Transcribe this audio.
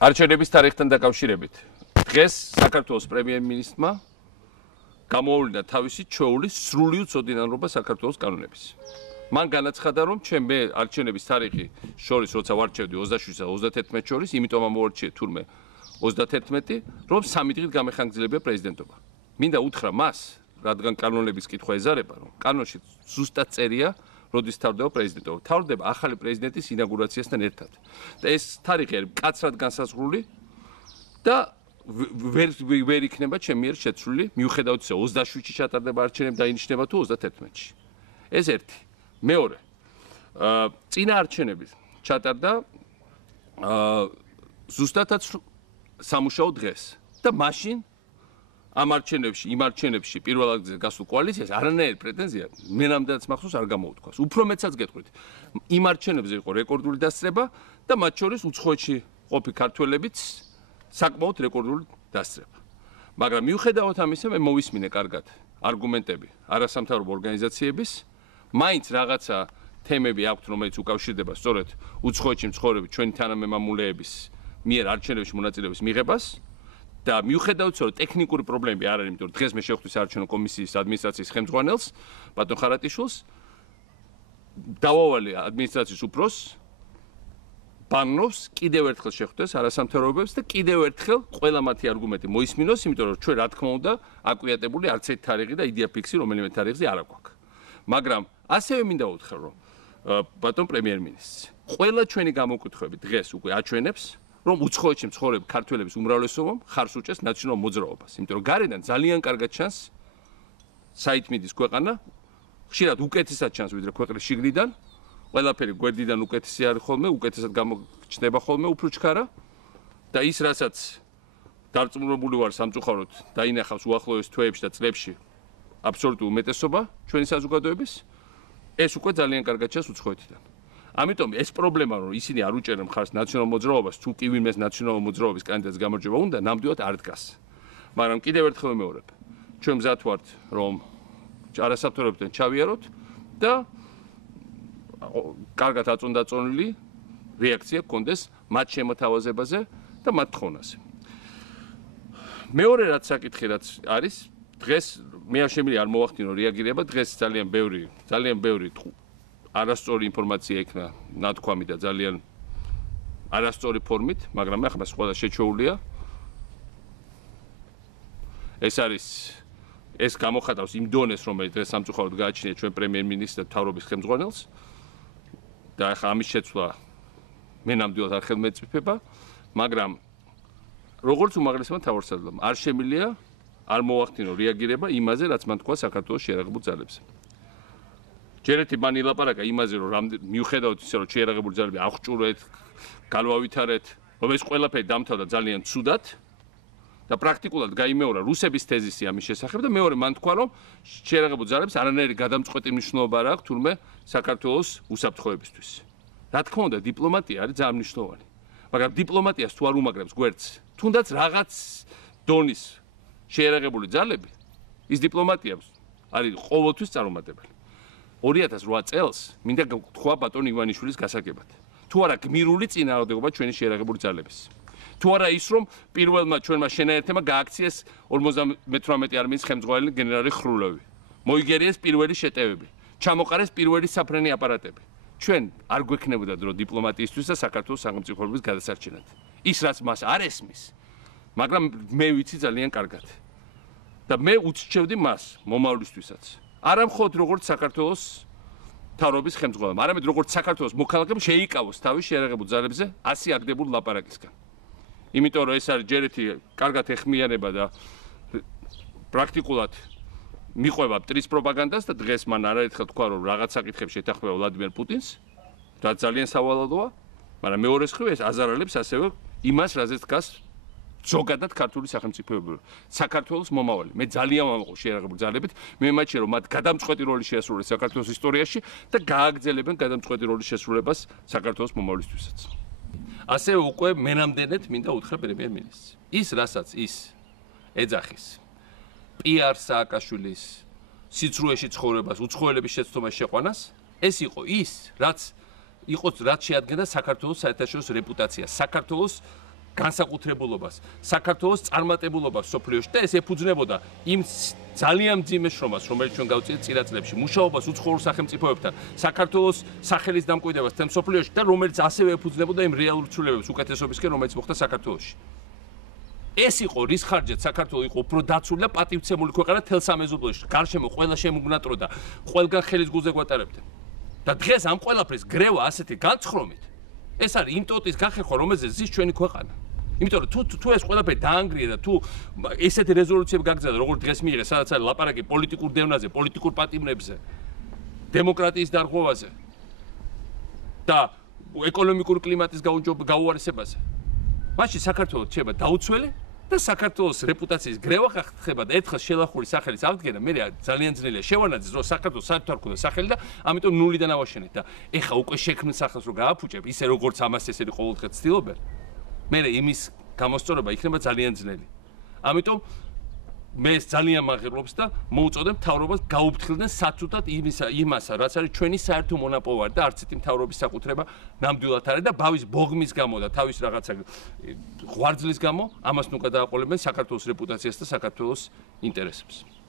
არჩევნების თარიღთან დაკავშირებით დღეს საქართველოს პრემიერ-მინისტრმა გამოავლინა თავისი ჩვეული სრული უცოდინანობა საქართველოს კანონების. მან განაცხადა, რომ ჩემ არჩევნების თარიღი შორის, როცა ვარჩევდი 27-და 31 შორის, იმიტომ ამოვარჩიე თურმე 31, რომ 3 დღით გამეხანგრძლივია პრეზიდენტობა. მინდა უთხრა მას, რადგან კანონების კითხვა ეზარება, რომ კანონში ზუსტად წერია, როდის თავდება პრეზიდენტობა. თავდება ახალი პრეზიდენტის ინაგურაციასთან ერთად. და ეს თარიღი არის მკაცრად განსაზღვრული და ვერ იქნება ჩემი მიერ შეცვლილი, მიუხედავად ისა 27-ში ჩატარდება არჩევნები დაინიშნება თუ 31-ში. ეს ერთი. მეორე. წინა არჩევნები ჩატარდა ზუსტადაც სამუშაო დღეს და მაშინ ამ არჩევნებში პირველ ადგილზე გასულ კოალიციას არანაირი პრეტენზია მე ნამდვილად მახსოვს არ გამოუთქვას. უფრო მეცაც გეტყვით. იმ არჩევნებზე იყო რეკორდული დასწრება და მათ შორის უცხოეთში ყოფი ქართველებიც საკმაოდ რეკორდული დასწრება. მაგრამ მიუხედავად ამისა მე მოვისმინე კარგად არგუმენტები არასამთავრობო ორგანიზაციების, მაინც რაღაცა თემები აქვთ, რომელიც უკავშირდება სწორედ უცხოეთში მცხოვრები ჩვენი თანამემამულეების მიერ არჩევნებში მონაწილეობის მიღებას და მიუხედავად იმისა, რომ ტექნიკური პრობლემები არ არის, იმიტომ რომ დღეს მე შევხვდი საარჩევნო კომისიის ადმინისტრაციის ხელმძღვანელს, ბატონ ხარატიშვილს, დავავალე ადმინისტრაციის უფროსს ბანნოვს კიდევ ერთხელ შეხვდეს არასამთავრობოებს და კიდევ ერთხელ ყველა მათი არგუმენტი მოისმინოს, იმიტომ რომ ჩვენ რა თქმა უნდა აკვიატებული არც ერთი თარიღი და იდეა ფიქსი რომელიმე თარიღზე არ აქვს. მაგრამ ასევე მინდა უთხრა, რომ ბატონ პრემიერ-მინისტრს ყველა ჩვენი გამოკითხვები დღეს უკვე აჩვენებს, რომ უცხოეთში მცხოვრები ქართველების უმრავლესობამ ხარს უჭერს ნაციონალურ მოძრაობას, იმიტომ რომ გარედან ძალიან კარგად ჩანს საითმიდის ქვეყანა, ხშირად უკეთესად ჩანს ვიდრე ქვეყნის შიგნიდან, ყველაფერი გვერდიდან უკეთესი არის ხოლმე, უკეთესად გამოჩნდება ხოლმე უფრო ჩქარა და ის რასაც დარწმუნებული ვარ სამწუხაროდ დაინახავს უახლოეს თვეებში და წლებში აბსოლუტური უმეტესობა ჩვენი საზოგადოების, ეს უკვე ძალიან კარგად ჩანს უცხოეთიდან. ამიტომ ეს პრობლემა, რომ ისინი არ უჭერენ მხარს ნაციონალურ მოძრაობას, თუ კი ვინმეს ნაციონალურ მოძრაობის კანდიდატს გამარჯვება უნდა, ნამდვილად არ დგას. მაგრამ კიდევ ერთხელ ვიმეორებ, ჩვენ მზად ვართ, რომ არასამთავრობოებთან ჩავიაროთ და კარგად აწონდაწონილი რეაქცია გქონდეს მათ შემოთავაზებაზე და მათ თხოვნაზე. მეორე რაც საკითხი რაც არის, დღეს მე არ შემიძლია არ მოვახდინო რეაგირება, დღეს ძალიან ბევრი არასწორი ინფორმაცია იქნა ნათქვამი და ძალიან არასწორი ფორმით, მაგრამ ახლა მას ყველა შეჩვეულია. ეს გამოხატავს იმ დონეს, რომელიც დღეს სამწუხაროდ გააჩნია ჩვენ პრემიერ-მინისტრს და მთავრობის ხელმძღვანელს და ახლა ამის შეცვლა მე ნამდვილად არ ხელმეწიფება, მაგრამ როგორც უმაღლესმა თავმჯდომარემ არ შემიძლია არ მოვახდინო რეაგირება იმაზე, რაც მან თქვა საქართველოს შეიარაღებულ ძალებზე. ჯერეთი მან ილაპარაკა იმაზე, რომ მიუხედავად ისა, რომ შეიარაღებული ძალები აღჭურვეთ, განვავითარეთ, რომ ეს ყველაფერი დამთავრდა ძალიან ცუდად და პრაქტიკულად გაიმეორა რუსების თეზისი ამის შესახებ და მეორე მან თქვა, რომ შეიარაღებულ ძალებს არანაირი გადამწყვეტი მნიშვნელობა არ აქვს თურმე საქართველოს უსაფრთხოებისთვის. რა თქმა უნდა, დიპლომატია არის ძალიან მნიშვნელოვანი. მაგრამ დიპლომატიას თუ არ უმაგრებს გვერდს, თუნდაც რაღაც დონის შეიარაღებული ძალები, ის დიპლომატია არის ყოველთვის წარუმატებელი. 2008 წელს მინდა თქვა ბატონ ივანიშვილის გასაგებად. თუ არა გმირული წინააღმდეგობა ჩვენი შეიარაღებული ძალების. თუ არა ის, რომ პირველმა ჩვენმა შენაერთებმა გააქციეს 58 არმიის ხელმძღვანელი გენერალი ხრულოვი. მოიგერიეს პირველი შეტევები. ჩამოყარეს პირველი საფრენი აპარატები. ჩვენ არ გვექნებოდა დრო დიპლომატიისთვის და საქართველოს სახელმწიფოების გადასარჩენად. ის რაც მას არ ესმის, მაგრამ მე ვიცი ძალიან კარგად. და მე უწრჩევდი მას მომავლისთვისაც. არა მხოლოდ როგორც საქართველოს მთავრობის ხელმძღვანელმა, არამედ როგორც საქართველოს მოქალაქემ შეიკავოს თავის შეიარაღებულ ძალებზე 100 აგდებულ ლაპარაკისგან. იმიტომ რომ ეს არის ჯერეთი კარგად ეხმიანება და პრაქტიკულად მიყვება მტრის პროპაგანდას და დღეს მან არაერთხელ თქვა რომ რაღაც საკითხებში ეთანხმება ვლადიმერ პუტინს, რაც ძალიან სავალალოა, მაგრამ მეორე მხრივ ეს აზარალებს ასევე იმას, რაზეც დგას ზოგადად ქართული სახელმწიფოები. საქართველოს მომავალი. მე ძალიან ვამაყობ შეიარაღებულ ძალებით, მე მემაჩნია რომ მათ გადამწყვეტი როლი შეასრულეს საქართველოს ისტორიაში და გააგრძელებენ გადამწყვეტი როლის შესრულებას საქართველოს მომავლისთვისაც. ასევე უკვე მენამდენეთ მინდა უთხრა პრემიერ-მინისტრს. ის რასაც ის ეძახის პიარ სააკაშვილის სიცრუეში ცხოვრებას, უცხოელების შეცდომას შეყვანას, ეს იყო ის, რაც შეადგენდა საქართველოს საერთაშორისო რეპუტაციას, საქართველოს განსაკუთრებულობას, საქართველოს წარმატებულობას სოფლიოში და ეს ეფუძნებოდა იმ ძალიან მძიმე შრომას, რომელიც ჩვენ გავწიეთ წინა წლებში, მუშაობას უცხოურ სახელმწიფოებთან, საქართველოს სახელის დამკვიდრებას თემ სოფლიოში და რომელიც ასევე ეფუძნებოდა იმ რეალურ ცვლილებებს უკეთესობისკენ, რომელიც მოხდა საქართველოში. ეს იყო რის ხარჯად საქართველოს იყო უფრო დაცული და პატივცემული ქვეყანა თელ სამეზობლოში. გარშემო ყველა შემოგნატრო და ყველგან ხელის გულზე გვატარებდნენ. და დღეს ამ ყველაფრის გრევა ასეთი განცხრომით ეს არის იმ ტოტის გახერხვა, რომელზეც ზის ჩვენი ქვეყანა. იმიტომ რომ თუ ეს ყველაფერი დაანგრია და თუ ესეთი რეზოლუციები გაგზავნა, როგორც დღეს მიიღეს, სადაც არის ლაპარაკი პოლიტიკურ დევნაზე, პოლიტიკურ პატიმრებზე, დემოკრატიის დარღვევაზე და ეკონომიკური კლიმატის გაუარესებაზე. მაშინ საქართველოს შეიძლება დაუცველი და საქართველოს რეპუტაციის გრევა ხდება და ერთხელ შელახური სახელის აღდგენა მე ძალიან ძნელია შევანაძეს რომ საქართველოს საერთოდ არ ქონდა სახელი და ამიტომ ნულიდან ავაშენეთ და ეხა უკვე შექმნილ სახელს რო გააფუჭებ ისე როგორც ამას ესენი ყოველდღე ცდილობენ მე იმის გამოსწორება იქნება ძალიან ძნელი ამიტომ მე ძალიან მაღლობს და მოუწოდებ მთავრობას გაუფრთხილდნენ საცუდად იმასა რაც არის ჩვენი საერთო მონაპოვარი და არც ერთი მთავრობის საკუთრება ნამდვილად არის და ბავის ბოღმის გამო და თავის რაღაცა ღვარძლის გამო ამას ნუ გადააყოლებენ საქართველოს რეპუტაციას და საქართველოს ინტერესებს